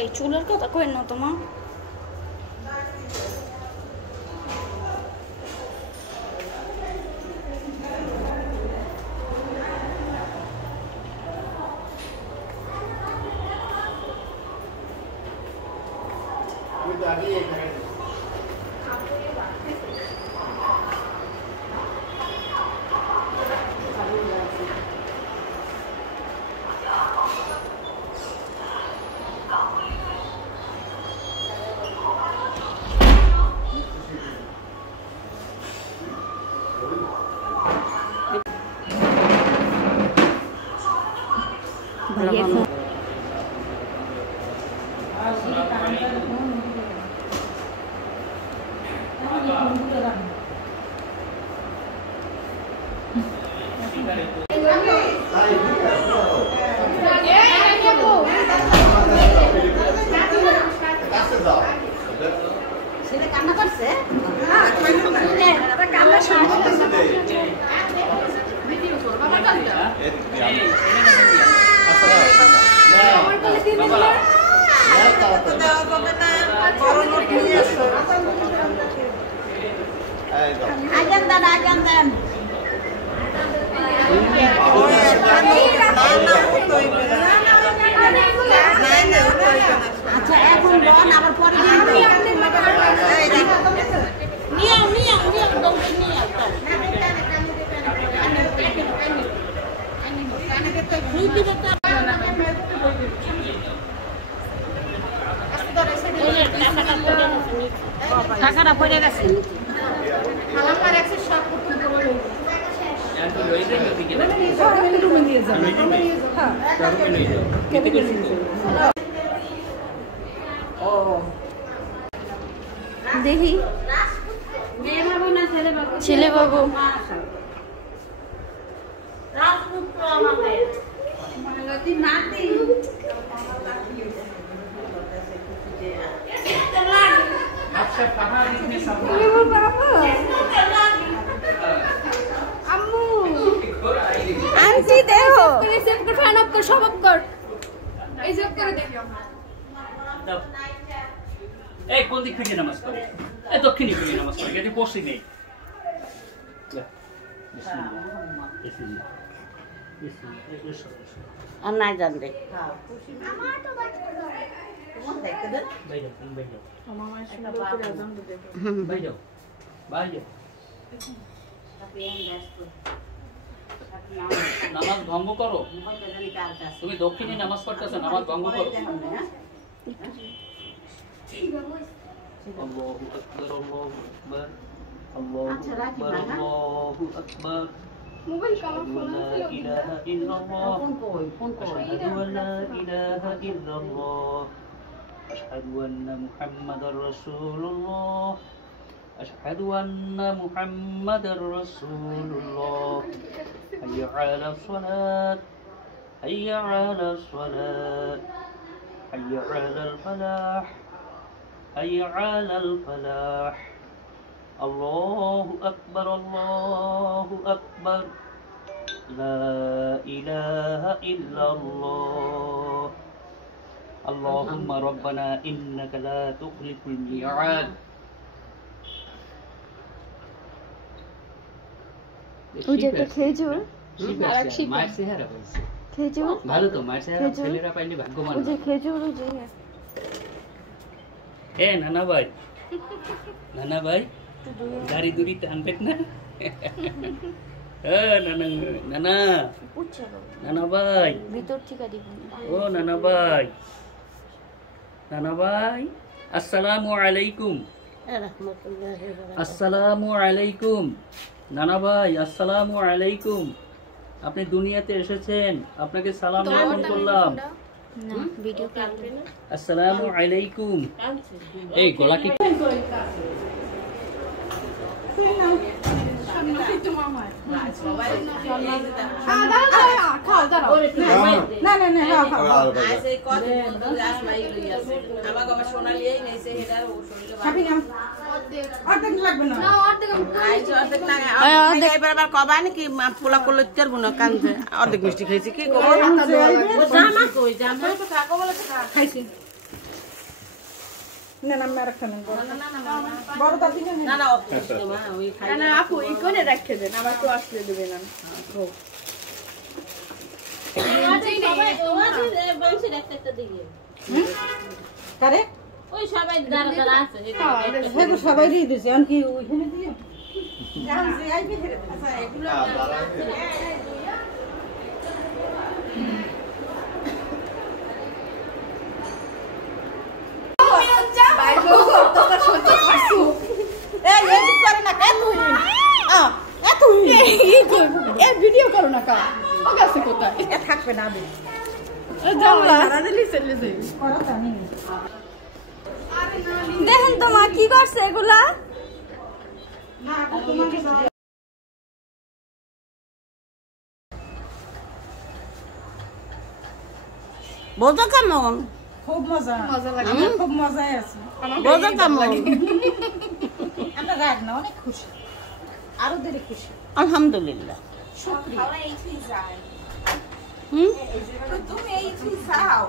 এই চুলের কথা কই না তোমার আচ্ছা এখন বল আবার পরে নিয়ে টাকাটা পড়ে গেছে আমার একশো সব দেখি ছেলে বাবু আনছি দেখো সেভ করে ফ্যান অফ কর সব অফ কর এই সেভ করে দেখো এই কোন দিক থেকে নামাজ পড়ে এই দক্ষিণী থেকে নামাজ পড়ে এটি পশ্চিম নেই আর নাই জানবে নামাজ ভঙ্গ করো তুমি দক্ষিণে নামাজ পড়তেছো নামাজ ভঙ্গ করো আল্লাহু আকবার আল্লাহু আকবার আল্লাহু আকবার মোবাইল কালা ফোন লা ইলাহা ইল্লাল্লাহ ফোন কই লা ইলাহা ইল্লাল্লাহ আশহাদু আন্না মুহাম্মাদার রাসূলুল্লাহ আশহাদু আন্না মুহাম্মাদার রাসূলুল্লাহ হাইয়া আলাস সালাত হাইয়া আলাস সালাত হাইয়া আলাল ফালাহ হাইয়া আলাল ফালাহ আল্লাহু আকবার লা ইলাহা ইল্লাল্লাহ আল্লাহুম্মা রাব্বানা ইন্নাকা লা তুখলিফুল মি'আদ ওই যে একটা খেজুর খেজুর ভালো তো মায়ের চেহারা ছেলেরা পাইলে ভাগ্যবান ওই যে খেজুর ওই যে এ নানা ভাই গাড়ি দুরি টানবেন না নানা নানা ভাই ভিতর থেকে দিব ও নানা ভাই আসসালামু আলাইকুম আসসালামু আলাইকুম নানা ভাই আসসালামু আলাইকুম আপনি দুনিয়াতে এসেছেন আপনাকে সালাম জ্ঞাপন করলাম না ভিডিও করবে না আসসালামু আলাইকুম এই গলা কি তো মামা সবাই খাও দাঁড়াও না না না আইছে কত বন্ধু আসমাই লই আছে আমাকে আবার সোনালিয়াই নেছে হেডা ও শরীরে খাবি না অর্ধেক লাগবে না না অর্ধেক আমি আইছে অর্ধেক না অর্ধেক এবার কবা নাকি পোলা কলত্যার বুনো কান্দে অর্ধেক মিষ্টি খাইছি কি কব জামা কই জামা তো কাকো বলে খাইছি না না মেরে খান বড় দাদি না না না অত মা ওই খাই না আপু ই করে রেখে দেন আবার তো আসলে দেবে না কারে ওই সবাই যারা যারা আছে হেগো সবাই দিয়ে দিছে এখন কি ওইখানে দিয়ে এখন যে আইবে হেরে আচ্ছা এগুলো এই এডিট করে না কে তুই তুই এ ভিডিও করো না কা ও গেছে কোথায় এ থাকবে না আমি জানলা সারা দিলি চলে যাই করো জানি দেখেন তো মা কি করছে এগুলা না তোমাকে বোঝো কেমন খুব মজা মজা লাগে আমার খুব মজাই আছে বোঝো কেমন আমরা রাগ না অনেক খুশি আরো দেরি খুশি আলহামদুলিল্লাহ শুকরিয়া হুম তুমি এই চাও